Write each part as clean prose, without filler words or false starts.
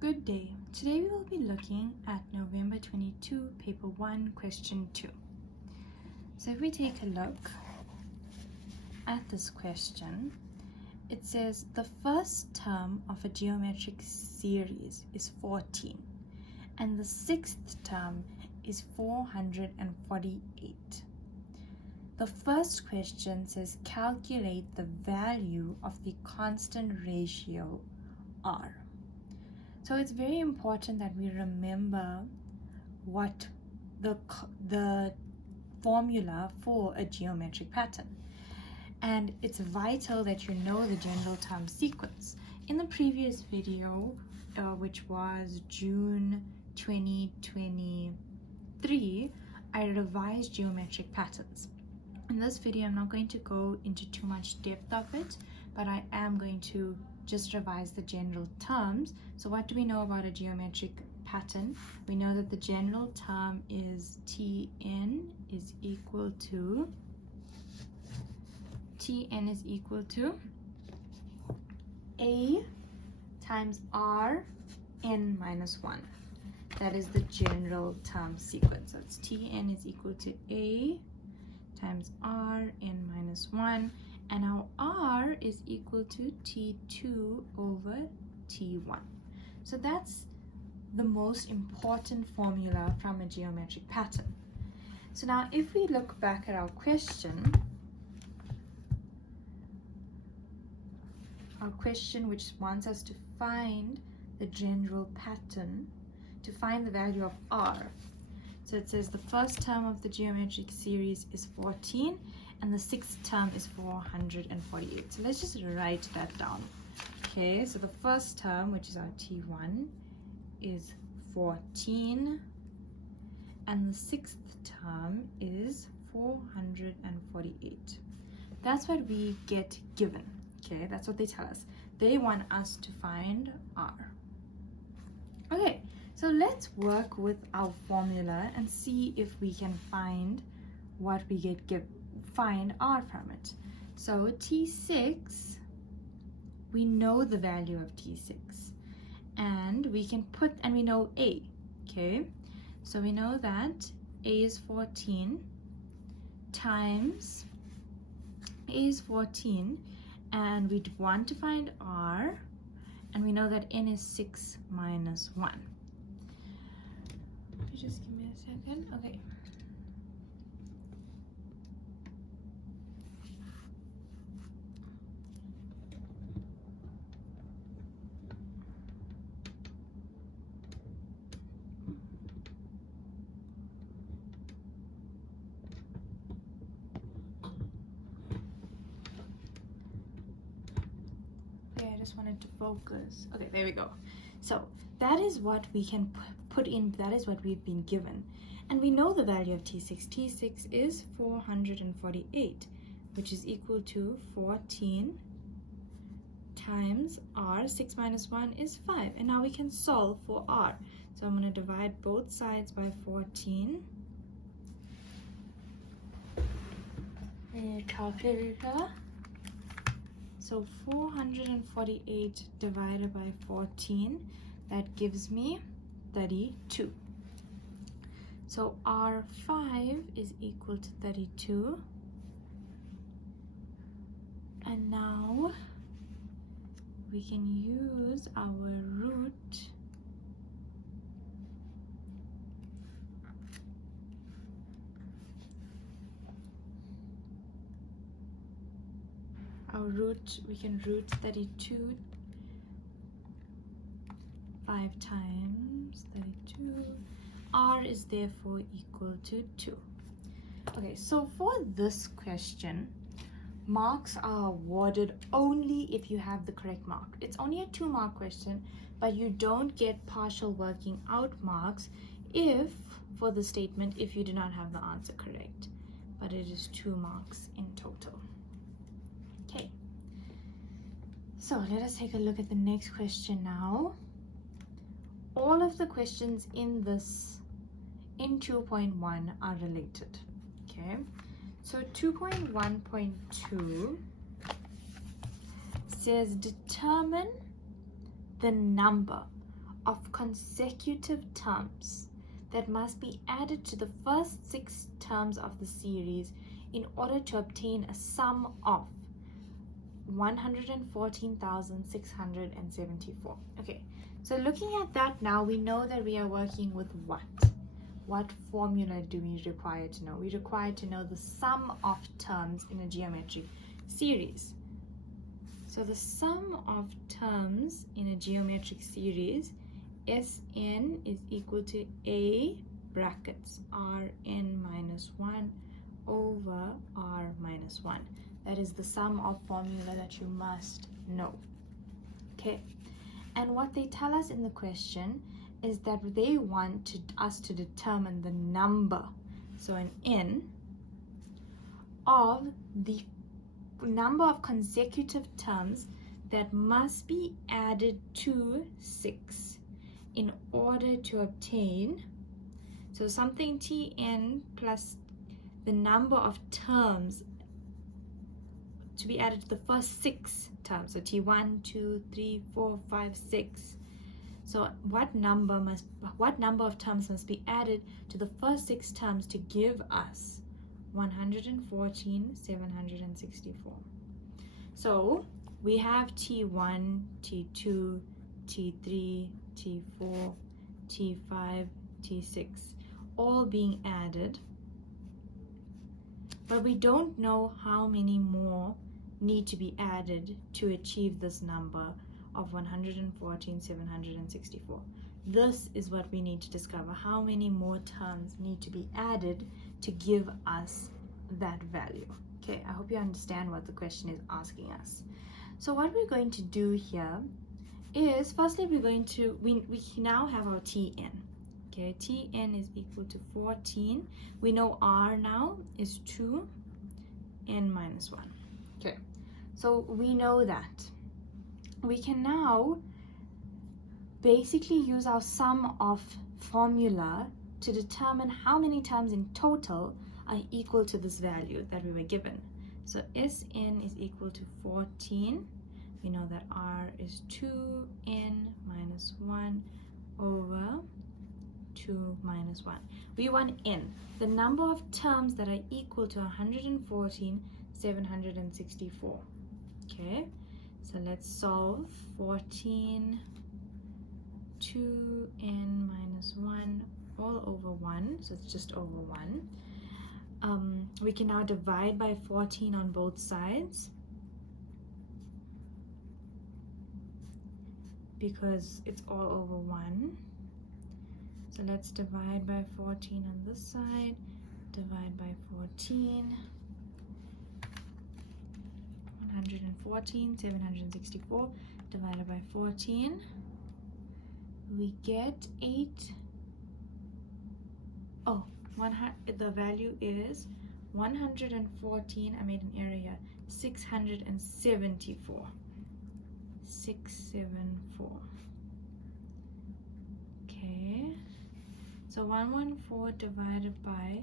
Good day. Today we will be looking at November 22, paper 1, question 2. So if we take a look at this question, it says the first term of a geometric series is 14 and the sixth term is 448. The first question says calculate the value of the constant ratio r. So it's very important that we remember what the formula for a geometric pattern. And it's vital that you know the general term sequence. In the previous video, which was June 2023, I revised geometric patterns. In this video, I'm not going to go into too much depth of it, but I am going to just revise the general terms. So what do we know about a geometric pattern? We know that the general term is Tn is equal to A times R n minus 1. That is the general term sequence. So it's Tn is equal to A times R n minus 1. And our R is equal to T2 over T1. So that's the most important formula from a geometric pattern. So now if we look back at our question which wants us to find the general pattern, to find the value of R. So it says the first term of the geometric series is 14 and the sixth term is 448. So let's just write that down. Okay, so the first term, which is our T1, is 14 and the sixth term is 448. That's what we get given. Okay, that's what they tell us. They want us to find R. Okay, so let's work with our formula and see if we can find what we find R from it. So T6, we know the value of T6, and we can and we know A. Okay, so we know that A is 14 times A is 14, and we want to find R, and we know that n is 6 minus 1. Just give me a second. Okay. Okay, I just wanted to focus. Okay, there we go. So that is what we can put in, that is what we've been given. And we know the value of T6. T6 is 448, which is equal to 14 times R. 6 minus 1 is 5. And now we can solve for R. So I'm going to divide both sides by 14. Calculator. So 448 divided by 14, that gives me 32. So R5 is equal to 32. And now we can use our root we can root 32 5 times 32. R is therefore equal to 2. Okay, so for this question, marks are awarded only if you have the correct mark. It's only a 2-mark question, but you don't get partial working out marks for the statement if you do not have the answer correct. But it is 2 marks in total. Okay, so let us take a look at the next question now. All of the questions in 2.1 are related. Okay, so 2.1.2 says determine the number of consecutive terms that must be added to the first 6 terms of the series in order to obtain a sum of 114,674. Okay, so looking at that now, we know that we are working with what? What formula do we require to know? We require to know the sum of terms in a geometric series. So the sum of terms in a geometric series, Sn is equal to A brackets Rn minus 1 over R minus 1. That is the sum of formula that you must know. Okay, and what they tell us in the question is that they want us to determine the number, so an n, of the number of consecutive terms that must be added to 6 in order to obtain, so something Tn plus the number of terms to be added to the first 6 terms, so T1, 2, 3, 4, 5, 6. So what number of terms must be added to the first 6 terms to give us 114,764? So we have T1, T2, T3, T4, T5, T6 all being added, but we don't know how many more need to be added to achieve this number of 114,764. This is what we need to discover. How many more terms need to be added to give us that value? Okay, I hope you understand what the question is asking us. So what we're going to do here is, firstly, we're going to, we now have our Tn. Okay, Tn is equal to 14. We know R now is 2, n minus 1. Okay, so we know that. We can now basically use our sum of formula to determine how many terms in total are equal to this value that we were given. So Sn is equal to 14. We know that R is 2n minus 1 over 2 minus 1. We want n, the number of terms that are equal to 114,764. Okay, so let's solve. 14, 2n minus 1 all over 1, so it's just over 1. We can now divide by 14 on both sides, because it's all over 1. So let's divide by 14 on this side, divide by 14. 114,764 divided by 14. We get 8. Oh, the value is 114. I made an error here. 674. 674. Okay. So 114 divided by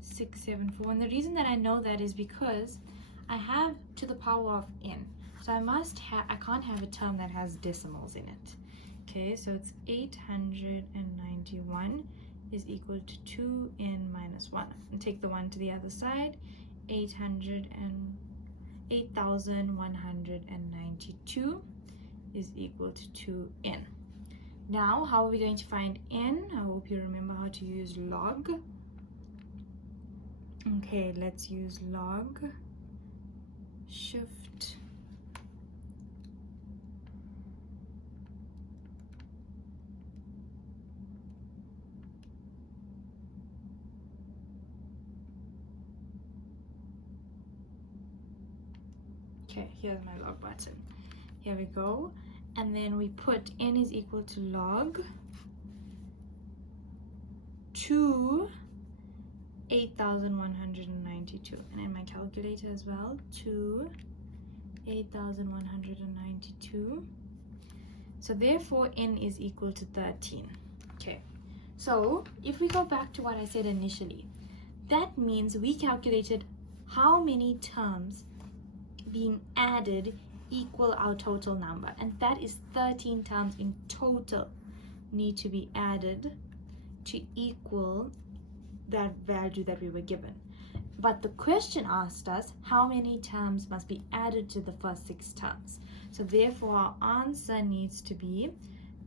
674. And the reason that I know that is because I have to the power of n. So I can't have a term that has decimals in it. Okay, so it's 891 is equal to 2n minus 1. And take the 1 to the other side. 8,192 is equal to 2n. Now, how are we going to find n? I hope you remember how to use log. Okay, let's use log. Shift. Okay, here's my log button. Here we go. And then we put n is equal to log 2 8,192, and in my calculator as well, 2 8,192. So therefore n is equal to 13. Okay, so if we go back to what I said initially, that means we calculated how many terms being added equal our total number, and that is 13 terms in total need to be added to equal that value that we were given. But the question asked us how many terms must be added to the first 6 terms. So therefore our answer needs to be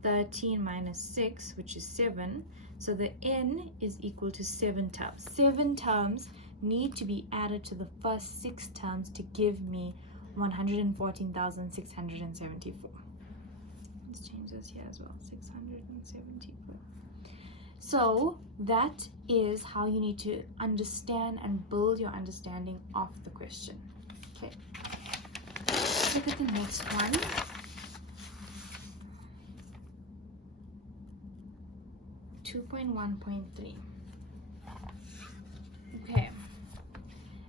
13 minus 6, which is 7. So the n is equal to 7 terms. 7 terms need to be added to the first 6 terms to give me 114,674. Let's change this here as well, 674. So that is how you need to understand and build your understanding of the question. Okay, let's look at the next one. (2.1.3). Okay,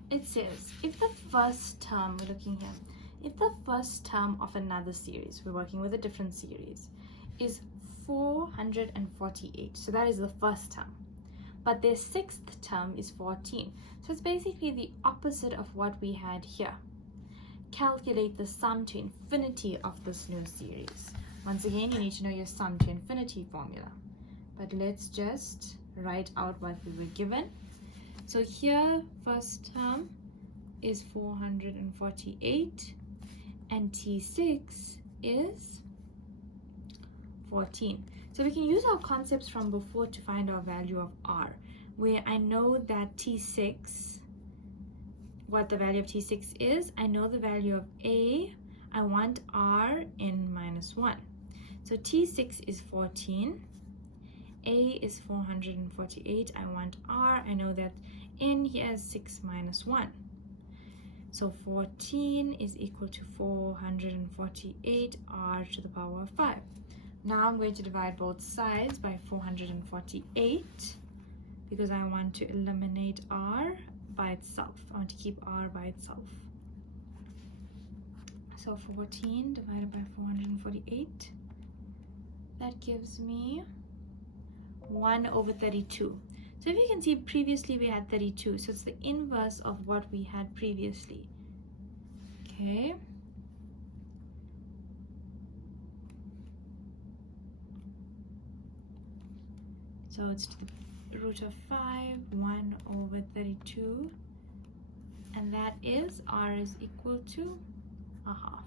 it says if the first term, we're looking here, if the first term of another series, we're working with a different series, is 448, so that is the first term, but their 6th term is 14, so it's basically the opposite of what we had here. Calculate the sum to infinity of this new series. Once again, you need to know your sum to infinity formula, but let's just write out what we were given. So here, first term is 448 and T6 is 14. So we can use our concepts from before to find our value of R, where I know that T6, what the value of T6 is, I know the value of A, I want R n minus 1. So T6 is 14, A is 448, I want R, I know that n here is 6 minus 1. So 14 is equal to 448 R to the power of 5. Now I'm going to divide both sides by 448 because I want to eliminate R by itself. I want to keep R by itself. So 14 divided by 448, that gives me 1 over 32. So if you can see, previously we had 32, so it's the inverse of what we had previously. Okay. So it's to the root of 5, 1 over 32, and that is R is equal to a half.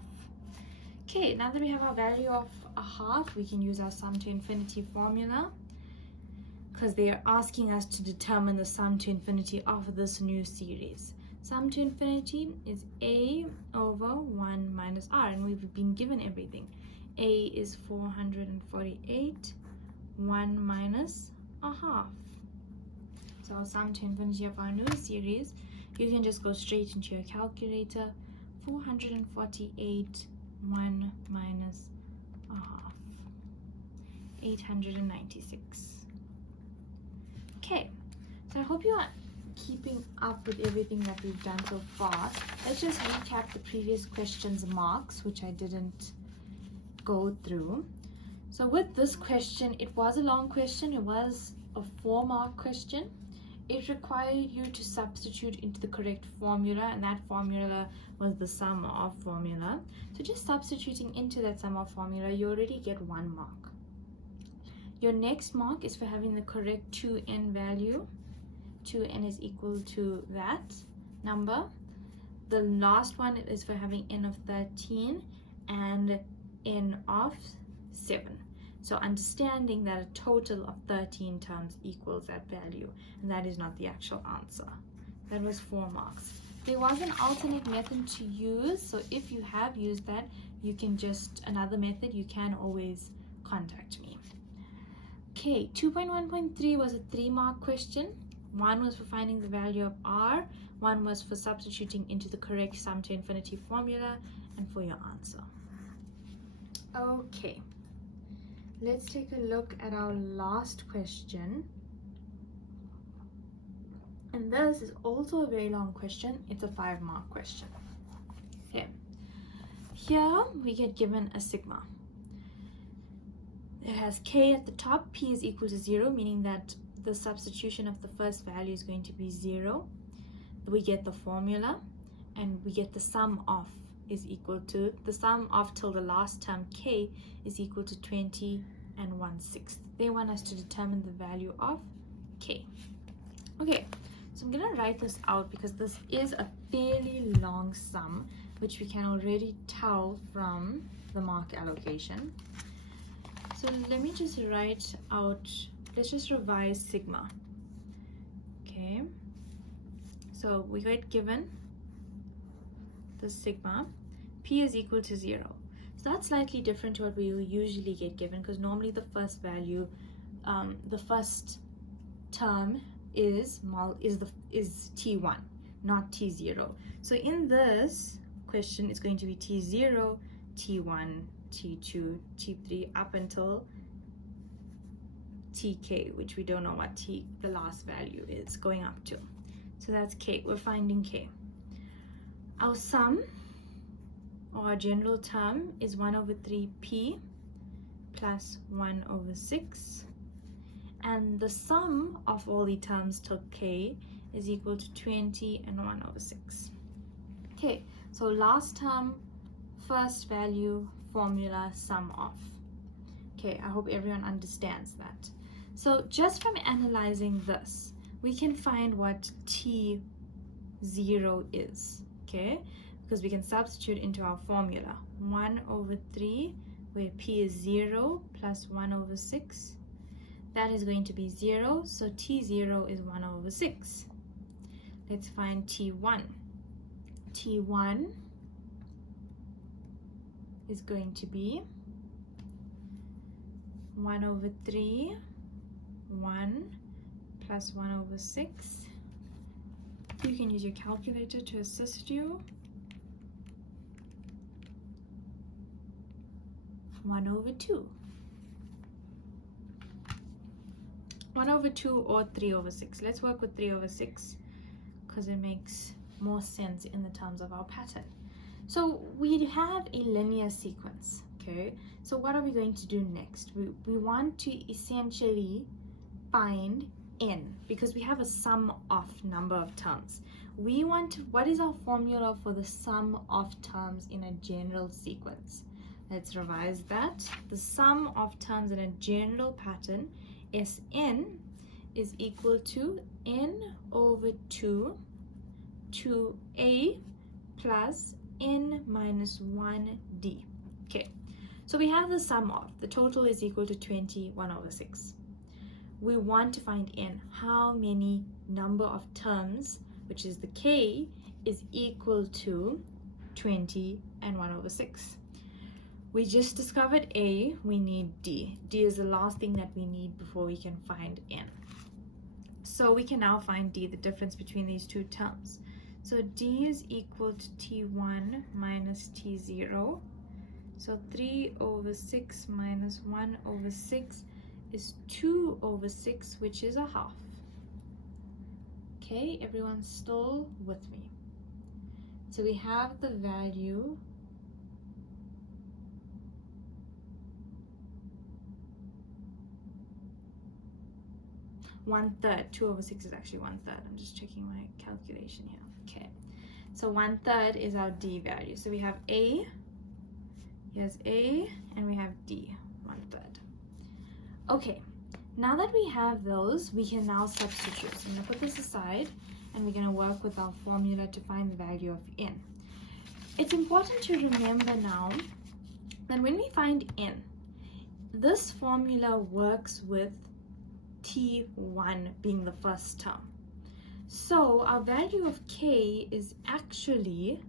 Okay, now that we have our value of a half, we can use our sum to infinity formula, because they are asking us to determine the sum to infinity of this new series. Sum to infinity is A over 1 minus R, and we've been given everything. A is 448, 1 minus a half. So our sum to infinity of our new series, you can just go straight into your calculator. 448, 1 minus a half, 896. Okay, so I hope you are keeping up with everything that we've done so far. Let's just recap the previous questions marks, which I didn't go through. So with this question, it was a long question. It was a 4-mark question. It required you to substitute into the correct formula, and that formula was the sum of formula. So just substituting into that sum of formula, you already get 1 mark. Your next mark is for having the correct 2n value. 2n is equal to that number. The last one is for having n of 13 and n of 7. So understanding that a total of 13 terms equals that value, and that is not the actual answer. That was 4 marks. There was an alternate method to use, so if you have used that, you can just, another method, you can always contact me. Okay, 2.1.3 was a 3-mark question. 1 was for finding the value of R, 1 was for substituting into the correct sum to infinity formula, and for your answer. Okay, let's take a look at our last question. And this is also a very long question. It's a 5-mark question. Okay, here we get given a sigma. It has k at the top. P is equal to 0, meaning that the substitution of the first value is going to be 0. We get the formula, and we get the sum of is equal to, the sum of till the last term k is equal to 20 and 1/6. They want us to determine the value of k. Okay, so I'm gonna write this out because this is a fairly long sum, which we can already tell from the mark allocation. So let me just write out, let's just revise sigma. Okay, so we got given the sigma, p is equal to 0. So that's slightly different to what we usually get given, because normally the first value, the first term is t1, not t0. So in this question, it's going to be t0, t1, t2, t3, up until tk, which we don't know what the last value is going up to. So that's k. We're finding k. Our sum, or our general term, is 1/3p plus 1/6. And the sum of all the terms till k is equal to 20 and 1/6. Okay, so last term, first value, formula, sum of. Okay, I hope everyone understands that. So just from analyzing this, we can find what t0 is, okay? Because we can substitute into our formula. 1/3, where p is 0, plus 1/6. That is going to be 0, so t0 is 1/6. Let's find t1. t1 is going to be 1/3, 1 plus 1/6. You can use your calculator to assist you. 1/2. 1/2 or 3/6. Let's work with 3/6 because it makes more sense in the terms of our pattern. So we have a linear sequence, okay? So what are we going to do next? We want to essentially find n, because we have a sum of number of terms. We want to, what is our formula for the sum of terms in a general sequence? Let's revise that. The sum of terms in a general pattern, Sn, is equal to n/2 2a plus n minus 1d. Okay, so we have the sum of, the total is equal to 20, 1/6. We want to find n, how many number of terms, which is the k, is equal to 20 and 1/6. We just discovered a, we need d. D is the last thing that we need before we can find n. So we can now find d, the difference between these two terms. So d is equal to t1 minus t0. So 3/6 minus 1/6 is 2/6, which is a half. Okay, everyone's still with me? So we have the value one-third. 2/6 is actually 1/3. I'm just checking my calculation here. Okay, so 1/3 is our d value. So we have a, here's a, and we have d, 1/3. Okay, now that we have those, we can now substitute. So I'm going to put this aside, and we're going to work with our formula to find the value of n. It's important to remember now that when we find n, this formula works with t1 being the first term. So our value of k is actually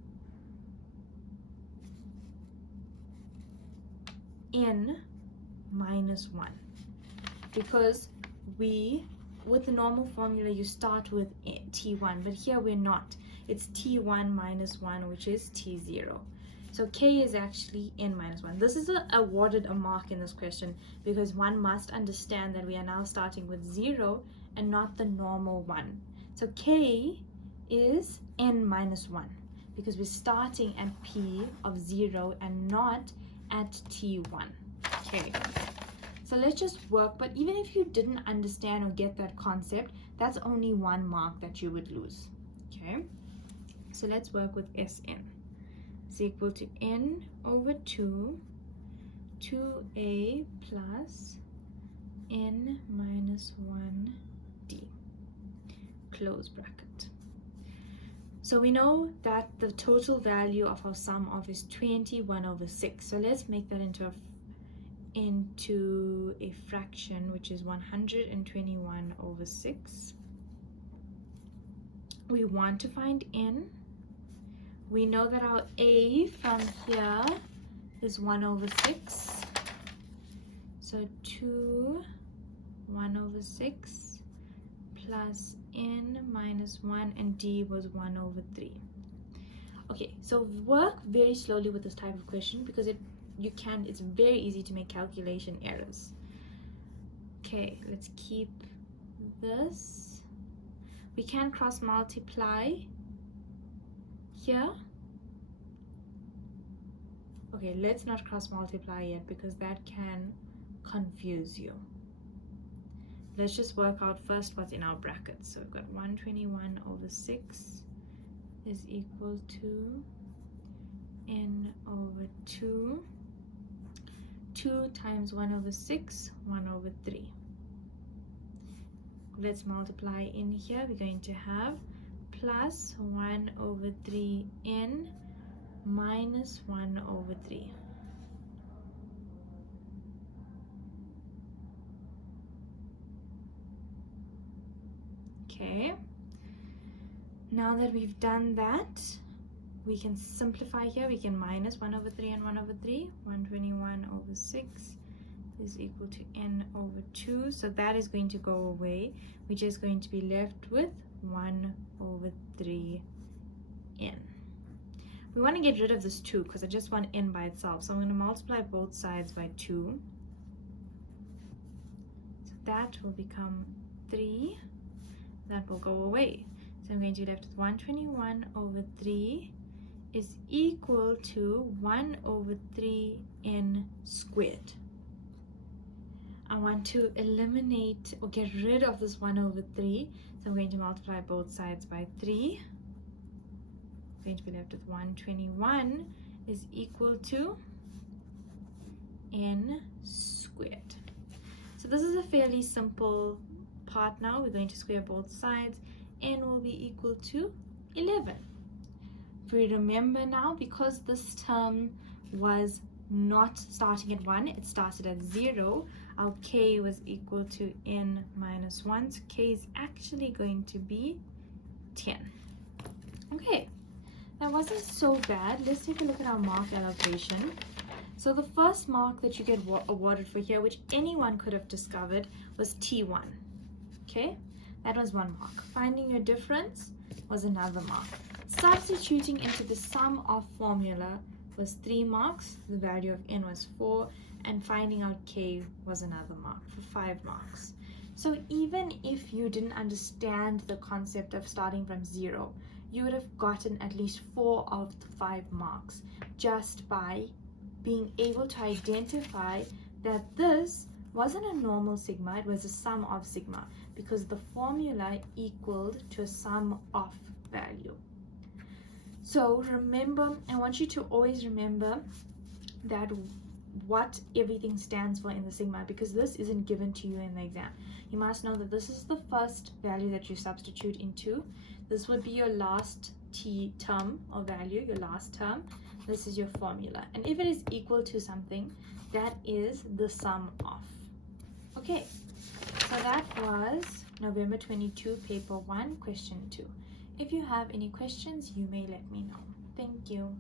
n minus 1, because with the normal formula you start with t1, but here we're not. It's t1 minus 1, which is t0. So k is actually n minus 1. This is awarded a mark in this question because one must understand that we are now starting with 0 and not the normal 1. So k is n minus 1 because we're starting at p of 0 and not at t1. Okay, so let's just work, but even if you didn't understand or get that concept, that's only one mark that you would lose. Okay, so let's work with Sn. is equal to n over 2, 2a plus n minus 1d, close bracket. So we know that the total value of our sum of is 21 over 6. So let's make that into a fraction, which is 121 over 6. We want to find n. We know that our a from here is 1 over 6. So 1 over 6 plus n minus 1, and d was 1 over 3. Okay, so work very slowly with this type of question because it's very easy to make calculation errors. Okay, let's keep this. We can cross multiply here. Okay, let's not cross multiply yet because that can confuse you. Let's just work out first what's in our brackets. So we've got 121 over 6 is equal to n over 2. 2 times 1 over 6, 1 over 3. Let's multiply in here. We're going to have plus 1 over 3n minus 1 over 3. Okay, now that we've done that, we can simplify here. We can minus 1 over 3 and 1 over 3. 121 over 6 is equal to n over 2. So that is going to go away. We're just going to be left with 1 over 3n. We want to get rid of this 2 because I just want n by itself. So I'm going to multiply both sides by 2. So that will become 3. That will go away. So I'm going to be left with 121 over 3 is equal to 1 over 3n squared. I want to eliminate or get rid of this 1 over 3. So I'm going to multiply both sides by 3. I'm going to be left with 121 is equal to n squared. So this is a fairly simple part now. We're going to square both sides. N will be equal to 11. If we remember now, because this term was not starting at 1, it started at 0, our k was equal to n minus 1. So k is actually going to be 10. Okay, that wasn't so bad. Let's take a look at our mark allocation. So the first mark that you get awarded for here, which anyone could have discovered, was T1. Okay, that was 1 mark. Finding your difference was another mark. Substituting into the sum of formula was 3 marks. The value of n was 4. And finding out k was another mark for 5 marks. So even if you didn't understand the concept of starting from 0, you would have gotten at least 4 of the 5 marks just by being able to identify that this wasn't a normal sigma, it was a sum of sigma, because the formula equaled to a sum of value. So remember, I want you to always remember that what everything stands for in the sigma, because this isn't given to you in the exam. You must know that this is the first value that you substitute into. This would be your last t term or value, your last term. This is your formula, and if it is equal to something, that is the sum of. Okay, so that was November 22, paper 1, question 2. If you have any questions, you may let me know. Thank you.